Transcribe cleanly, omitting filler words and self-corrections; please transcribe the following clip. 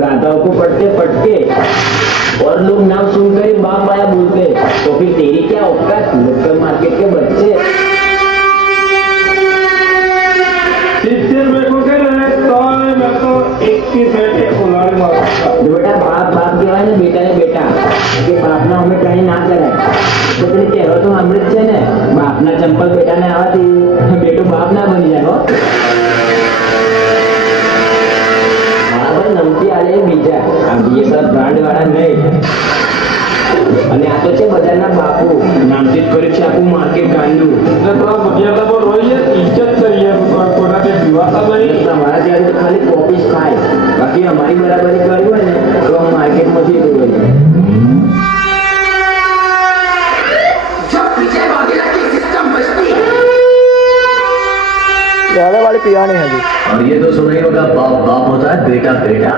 राधाओं को पढ़ते पढ़ते और लोग नाम सुनकर ही बाप आया बोलते, तो फिर तेरी क्या औकात लोकल मार्केट के बच्चे। सित्तेर मेको के रहे तो मैं तो 21 बैठे उलाड़ मारता। बेटा बाप बाप કહેવાય ને બેટા ને બેટા કે બાપના અમે કઈ ના કરાય તો પેલી કહેવત તો સાંભળી જ છે ને, બાપના ચંપલ બેટાને આવવાથી બેટો બાપ ના બની જાય હો। હા ભાઈ નમતી આલે બીજા આ બીએસઆર બ્રાન્ડ વાળા નહીં, અને આ તો છે બજારના બાપુ નામથી જ કર્યું છે આખું માર્કેટ ગાંડું। એટલે થોડા મર્યાદા પર રહીએ, ઇજ્જત કરીએ, કોનાથી પીવાતા નહીં। તમારા ત્યારે તો ખાલી કોપી જ થાય, બાકી અમારી બરાબરી કરવી હોય ને તો માર્કેટમાંથી જ હોય। ज़्यादा वाली पियानी है जी। और ये तो सुना ही होगा बाप बाप होता है बेटा बेटा।